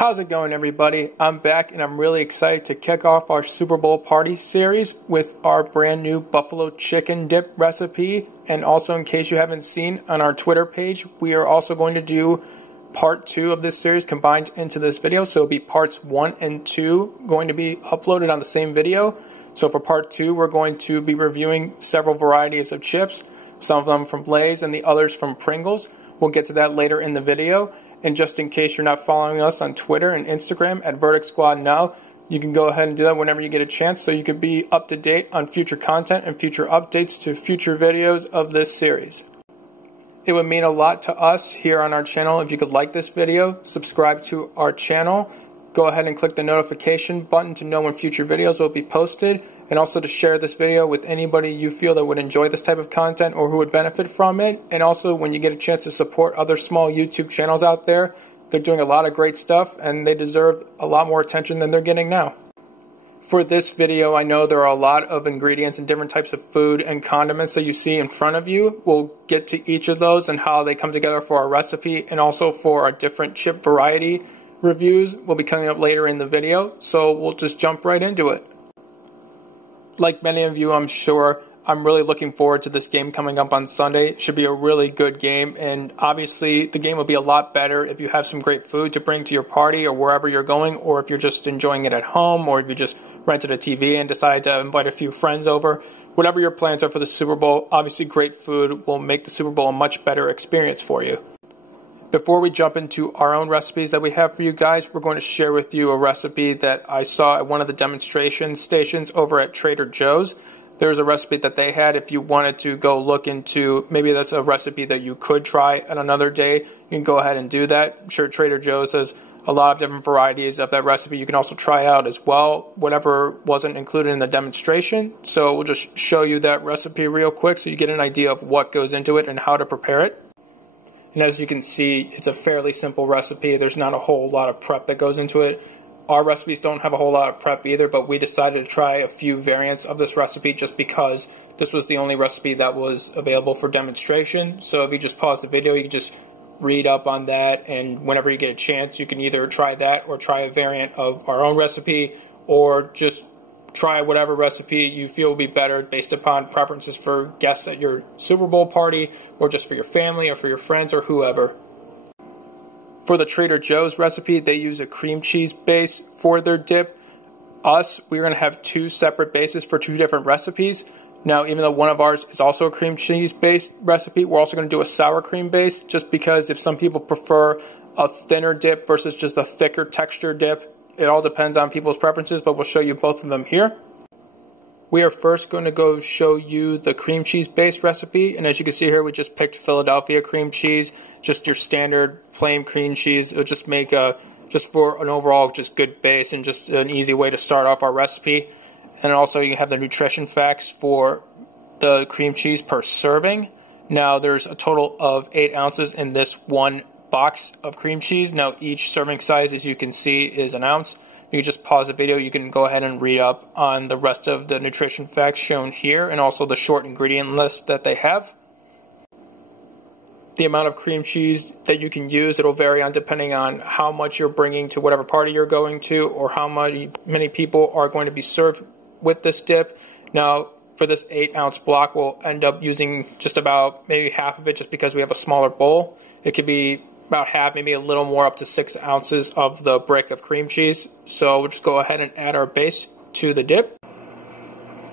How's it going, everybody? I'm back and I'm really excited to kick off our Super Bowl party series with our brand new buffalo chicken dip recipe. And also, in case you haven't seen on our Twitter page, we are also going to do part 2 of this series combined into this video. So it'll be parts 1 and 2 going to be uploaded on the same video. So for part 2, we're going to be reviewing several varieties of chips, some of them from Lay's and the others from Pringles. We'll get to that later in the video. And just in case you're not following us on Twitter and Instagram at Verdict Squad Now, you can go ahead and do that whenever you get a chance so you can be up to date on future content and future updates to future videos of this series. It would mean a lot to us here on our channel if you could like this video, subscribe to our channel, go ahead and click the notification button to know when future videos will be posted, and also to share this video with anybody you feel that would enjoy this type of content or who would benefit from it. And also, when you get a chance to support other small YouTube channels out there, they're doing a lot of great stuff and they deserve a lot more attention than they're getting now. For this video, I know there are a lot of ingredients and different types of food and condiments that you see in front of you. We'll get to each of those and how they come together for our recipe, and also for our different chip variety reviews will be coming up later in the video. So we'll just jump right into it. Like many of you, I'm sure, I'm really looking forward to this game coming up on Sunday. It should be a really good game, and obviously the game will be a lot better if you have some great food to bring to your party or wherever you're going, or if you're just enjoying it at home, or if you just rented a TV and decided to invite a few friends over. Whatever your plans are for the Super Bowl, obviously great food will make the Super Bowl a much better experience for you. Before we jump into our own recipes that we have for you guys, we're going to share with you a recipe that I saw at one of the demonstration stations over at Trader Joe's. There's a recipe that they had. If you wanted to go look into, maybe that's a recipe that you could try at another day, you can go ahead and do that. I'm sure Trader Joe's has a lot of different varieties of that recipe you can also try out as well, whatever wasn't included in the demonstration. So we'll just show you that recipe real quick so you get an idea of what goes into it and how to prepare it. And as you can see, it's a fairly simple recipe. There's not a whole lot of prep that goes into it. Our recipes don't have a whole lot of prep either, but we decided to try a few variants of this recipe just because this was the only recipe that was available for demonstration. So if you just pause the video, you can just read up on that, and whenever you get a chance, you can either try that or try a variant of our own recipe, or just try whatever recipe you feel will be better based upon preferences for guests at your Super Bowl party, or just for your family or for your friends or whoever. For the Trader Joe's recipe, they use a cream cheese base for their dip. We're going to have 2 separate bases for 2 different recipes. Now, even though one of ours is also a cream cheese based recipe, we're also going to do a sour cream base, just because if some people prefer a thinner dip versus just a thicker texture dip, it all depends on people's preferences, but we'll show you both of them here. We are first going to go show you the cream cheese based recipe, and as you can see here, we just picked Philadelphia cream cheese, just your standard plain cream cheese. It'll just make just for an overall just good base and just an easy way to start off our recipe. And also you have the nutrition facts for the cream cheese per serving. Now there's a total of 8 ounces in this one box of cream cheese. Now each serving size, as you can see, is an ounce. You can just pause the video, you can go ahead and read up on the rest of the nutrition facts shown here, and also the short ingredient list that they have. The amount of cream cheese that you can use, it'll vary on depending on how much you're bringing to whatever party you're going to, or how many people are going to be served with this dip. Now for this 8-ounce block, we'll end up using just about maybe half of it, just because we have a smaller bowl. It could be about half, maybe a little more, up to 6 ounces of the brick of cream cheese. So we'll just go ahead and add our base to the dip.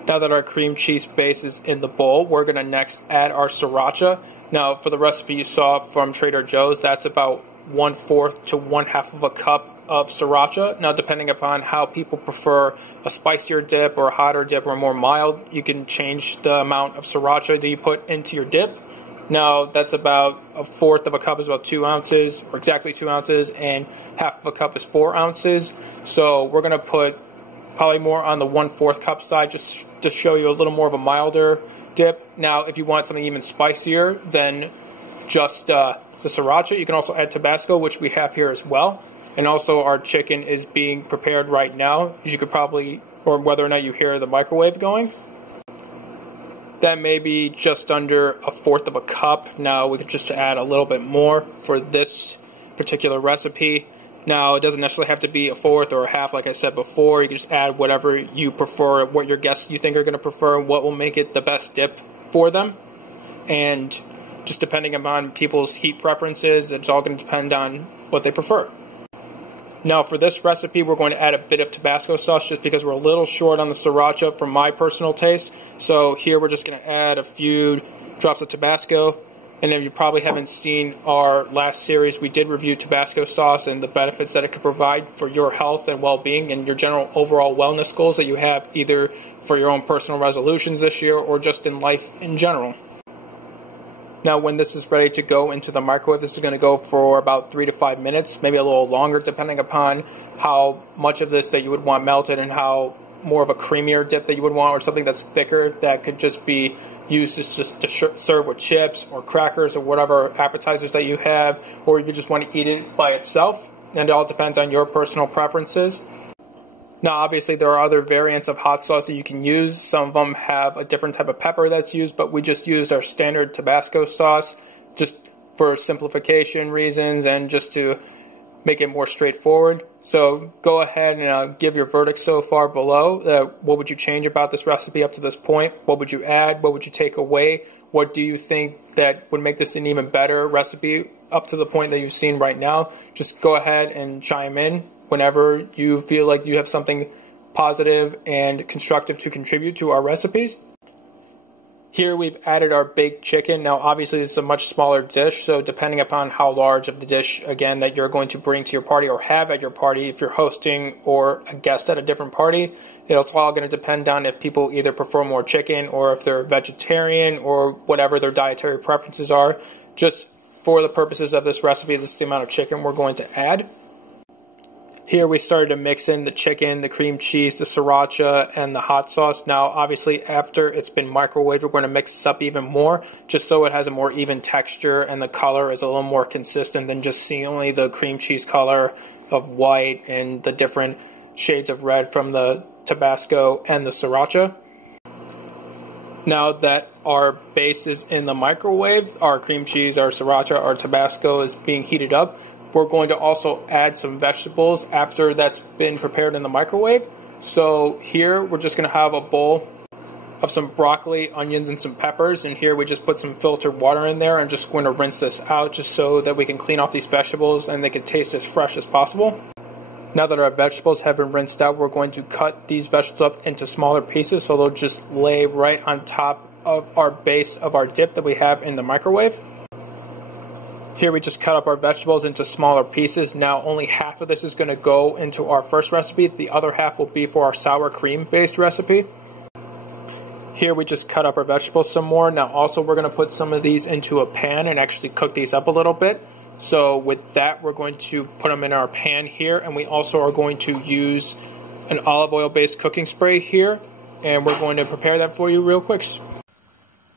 Now that our cream cheese base is in the bowl, we're going to next add our sriracha. Now for the recipe you saw from Trader Joe's, that's about 1/4 to 1/2 of a cup of sriracha. Now depending upon how people prefer a spicier dip or a hotter dip or more mild, you can change the amount of sriracha that you put into your dip. Now that's about 1/4 of a cup is about 2 ounces, or exactly 2 ounces, and 1/2 of a cup is 4 ounces. So we're going to put probably more on the 1/4 cup side, just to show you a little more of a milder dip. Now if you want something even spicier than just the sriracha, you can also add Tabasco, which we have here as well. And also our chicken is being prepared right now, as you could probably, or whether or not you hear the microwave going. That may be just under 1/4 of a cup. Now we could just add a little bit more for this particular recipe. Now, it doesn't necessarily have to be a fourth or a half like I said before. You can just add whatever you prefer, what your guests you think are going to prefer, what will make it the best dip for them. And just depending upon people's heat preferences, it's all going to depend on what they prefer. Now for this recipe, we're going to add a bit of Tabasco sauce just because we're a little short on the sriracha for my personal taste. So here we're just going to add a few drops of Tabasco. And if you probably haven't seen our last series, we did review Tabasco sauce and the benefits that it could provide for your health and well-being and your general overall wellness goals that you have either for your own personal resolutions this year or just in life in general. Now when this is ready to go into the microwave, this is going to go for about 3 to 5 minutes, maybe a little longer depending upon how much of this that you would want melted and how more of a creamier dip that you would want, or something that's thicker that could just be used just to serve with chips or crackers or whatever appetizers that you have, or you just want to eat it by itself, and it all depends on your personal preferences. Now obviously there are other variants of hot sauce that you can use. Some of them have a different type of pepper that's used, but we just used our standard Tabasco sauce just for simplification reasons and just to make it more straightforward. So go ahead and give your verdict so far below. What would you change about this recipe up to this point? What would you add? What would you take away? What do you think that would make this an even better recipe up to the point that you've seen right now? Just go ahead and chime in whenever you feel like you have something positive and constructive to contribute to our recipes. Here we've added our baked chicken. Now obviously this is a much smaller dish, so depending upon how large of the dish, again, that you're going to bring to your party or have at your party, if you're hosting or a guest at a different party, it's all going to depend on if people either prefer more chicken or if they're vegetarian or whatever their dietary preferences are. Just for the purposes of this recipe, this is the amount of chicken we're going to add. Here we started to mix in the chicken, the cream cheese, the sriracha, and the hot sauce. Now obviously after it's been microwaved, we're going to mix this up even more just so it has a more even texture and the color is a little more consistent than just seeing only the cream cheese color of white and the different shades of red from the Tabasco and the sriracha. Now that our base is in the microwave, our cream cheese, our sriracha, our Tabasco is being heated up, we're going to also add some vegetables after that's been prepared in the microwave. So here we're just going to have a bowl of some broccoli, onions, and some peppers. And here we just put some filtered water in there and just going to rinse this out just so that we can clean off these vegetables and they can taste as fresh as possible. Now that our vegetables have been rinsed out, we're going to cut these vegetables up into smaller pieces so they'll just lay right on top of our base of our dip that we have in the microwave. Here we just cut up our vegetables into smaller pieces. Now only half of this is going to go into our first recipe. The other half will be for our sour cream based recipe. Here we just cut up our vegetables some more. Now also we're going to put some of these into a pan and actually cook these up a little bit. So with that we're going to put them in our pan here, and we also are going to use an olive oil based cooking spray here, and we're going to prepare that for you real quick.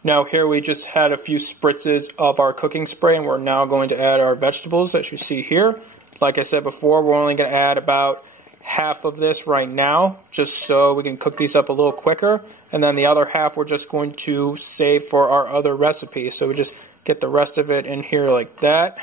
Now here we just had a few spritzes of our cooking spray, and we're now going to add our vegetables as you see here. Like I said before, we're only going to add about half of this right now just so we can cook these up a little quicker, and then the other half we're just going to save for our other recipe. So we just get the rest of it in here like that.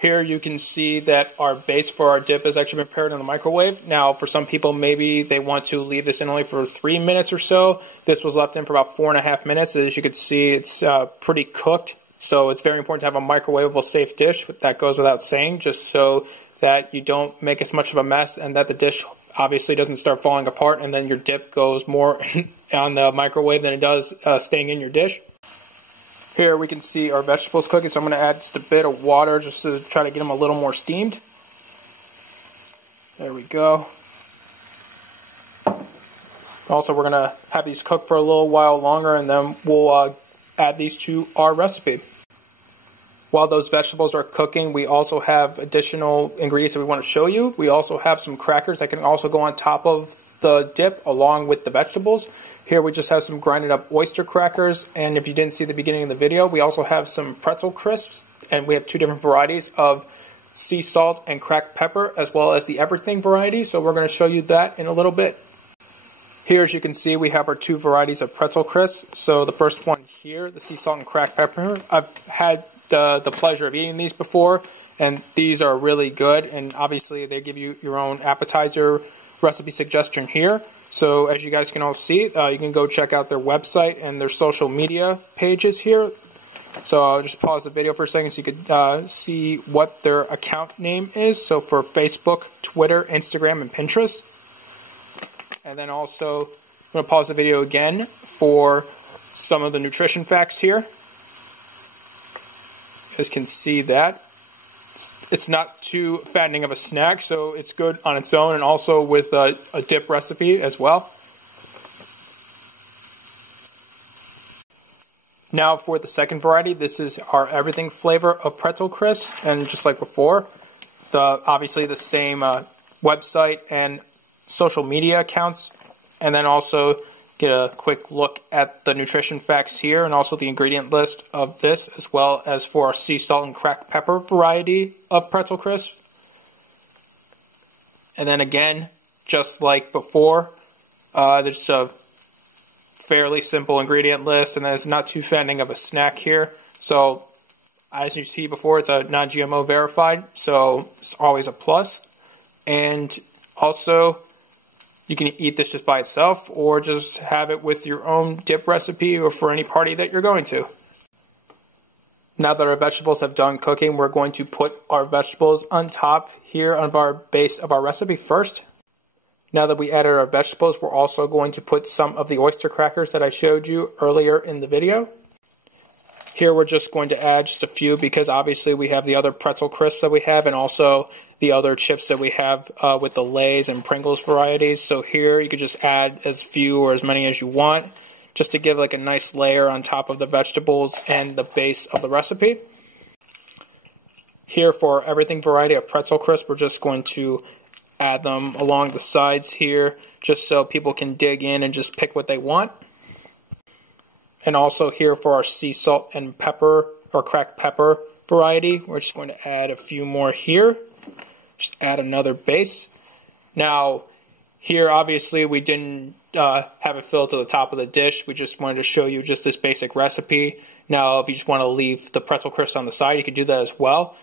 Here you can see that our base for our dip is actually prepared in the microwave. Now for some people, maybe they want to leave this in only for 3 minutes or so. This was left in for about 4.5 minutes. As you can see, it's pretty cooked. So it's very important to have a microwavable safe dish. That goes without saying, just so that you don't make as much of a mess and that the dish obviously doesn't start falling apart and then your dip goes more on the microwave than it does staying in your dish. Here we can see our vegetables cooking, so I'm going to add just a bit of water just to try to get them a little more steamed. There we go. Also, we're going to have these cook for a little while longer, and then we'll add these to our recipe. While those vegetables are cooking, we also have additional ingredients that we want to show you. We also have some crackers that can also go on top of the dip along with the vegetables. Here we just have some grinded up oyster crackers, and if you didn't see the beginning of the video, we also have some pretzel crisps, and we have 2 different varieties of sea salt and cracked pepper, as well as the everything variety, so we're going to show you that in a little bit. Here, as you can see, we have our 2 varieties of pretzel crisps. So the first one here, the sea salt and cracked pepper, I've had the pleasure of eating these before, and these are really good. And obviously they give you your own appetizer recipe suggestion here. So as you guys can all see, you can go check out their website and their social media pages here. So I'll just pause the video for a second so you could see what their account name is. So for Facebook, Twitter, Instagram, and Pinterest. And then also, I'm going to pause the video again for some of the nutrition facts here. You guys can see that. It's not too fattening of a snack, so it's good on its own and also with a dip recipe as well. Now for the second variety, this is our everything flavor of pretzel crisp, and just like before, obviously the same website and social media accounts, and then also get a quick look at the nutrition facts here and also the ingredient list of this, as well as for our sea salt and cracked pepper variety of pretzel crisp. And then again, just like before, there's a fairly simple ingredient list, and then it's not too fattening of a snack here. So as you see before, it's a non-GMO verified, so it's always a plus. And also, you can eat this just by itself or just have it with your own dip recipe or for any party that you're going to. Now that our vegetables have done cooking, we're going to put our vegetables on top here of our base of our recipe first. Now that we added our vegetables, we're also going to put some of the oyster crackers that I showed you earlier in the video. Here we're just going to add just a few because obviously we have the other pretzel crisps that we have and also the other chips that we have with the Lay's and Pringles varieties. So here you could just add as few or as many as you want just to give like a nice layer on top of the vegetables and the base of the recipe. Here for everything variety of pretzel crisp, we're just going to add them along the sides here just so people can dig in and just pick what they want. And also here for our sea salt and pepper or cracked pepper variety, we're just going to add a few more here. Just add another base. Now here obviously we didn't have it filled to the top of the dish. We just wanted to show you just this basic recipe. Now if you just want to leave the pretzel crisps on the side, you can do that as well.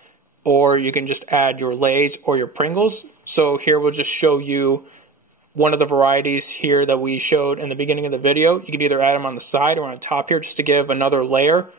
Or you can just add your Lay's or your Pringles. So here we'll just show you one of the varieties here that we showed in the beginning of the video. You can either add them on the side or on top here just to give another layer.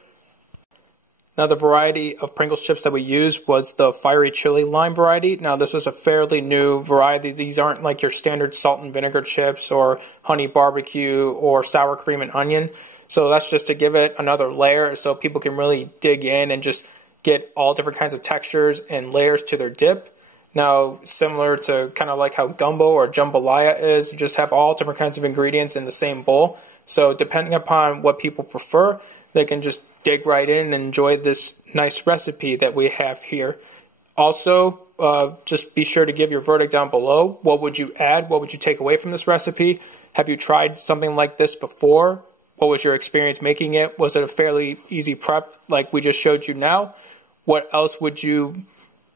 Now the variety of Pringles chips that we used was the fiery chili lime variety. Now this is a fairly new variety. These aren't like your standard salt and vinegar chips or honey barbecue or sour cream and onion. So that's just to give it another layer so people can really dig in and just get all different kinds of textures and layers to their dip. Now, similar to kind of like how gumbo or jambalaya is, you just have all different kinds of ingredients in the same bowl. So depending upon what people prefer, they can just dig right in and enjoy this nice recipe that we have here. Also, just be sure to give your verdict down below. What would you add? What would you take away from this recipe? Have you tried something like this before? What was your experience making it? Was it a fairly easy prep like we just showed you now? What else would you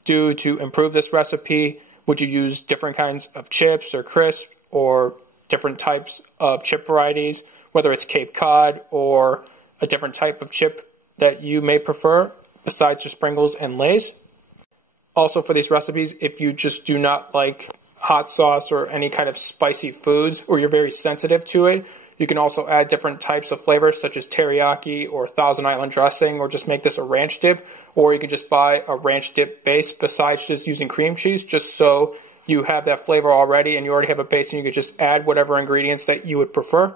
do to improve this recipe? Would you use different kinds of chips or crisp or different types of chip varieties, whether it's Cape Cod or a different type of chip that you may prefer besides just Pringles and Lay's? Also for these recipes, if you just do not like hot sauce or any kind of spicy foods or you're very sensitive to it, you can also add different types of flavors such as teriyaki or Thousand Island dressing, or just make this a ranch dip, or you can just buy a ranch dip base besides just using cream cheese, just so you have that flavor already and you already have a base and you can just add whatever ingredients that you would prefer.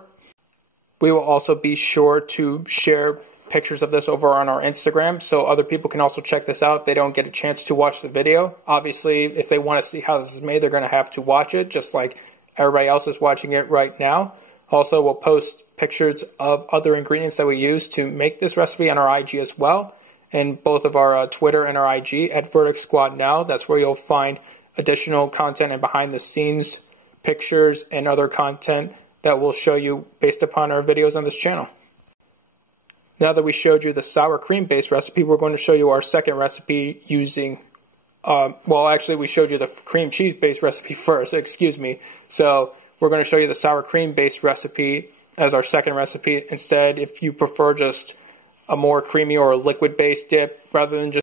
We will also be sure to share pictures of this over on our Instagram so other people can also check this out if they don't get a chance to watch the video. Obviously, if they want to see how this is made, they're going to have to watch it just like everybody else is watching it right now. Also, we'll post pictures of other ingredients that we use to make this recipe on our IG as well, and both of our Twitter and our IG at Verdict Squad Now. That's where you'll find additional content and behind the scenes pictures and other content that we'll show you based upon our videos on this channel. Now that we showed you the sour cream based recipe, we're going to show you our second recipe using well, actually we showed you the cream cheese based recipe first, excuse me. So we're going to show you the sour cream based recipe as our second recipe. Instead, if you prefer just a more creamy or liquid based dip rather than just